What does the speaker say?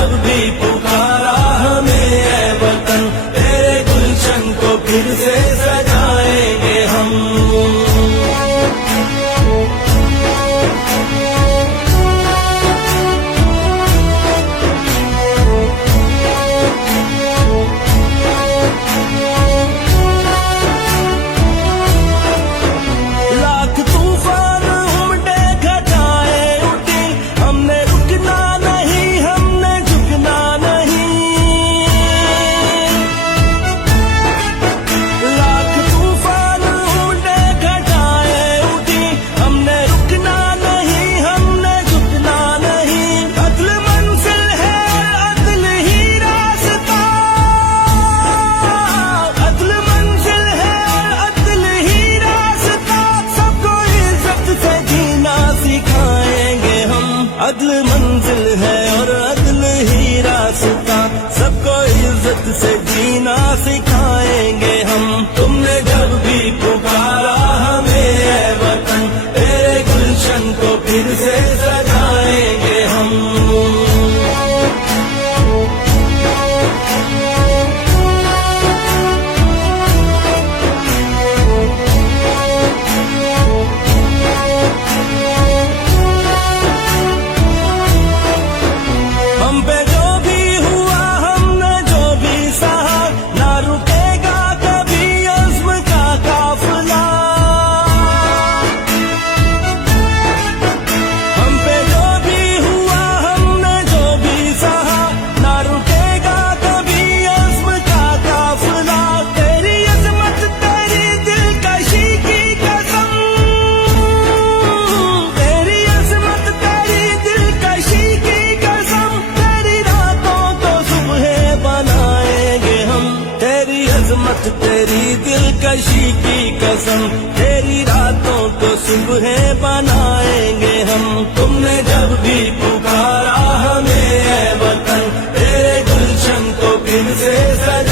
जब भी पुकारा हमें ऐ वतन, तेरे गुलशन को फिर से सजाएंगे हम। अदल मंजिल है और अदल ही रास्ता, सबको इज्जत से जीना सिखाएंगे हम। तुमने जब भी पुकारा हमें ऐ वतन, तेरे गुलशन को फिर से सजाएंगे हम। तेरी दिलकशी की कसम, तेरी रातों को सुबह बनाएंगे हम। तुमने जब भी पुकारा हमें ऐ वतन, तेरे गुलशन को फिर से सजा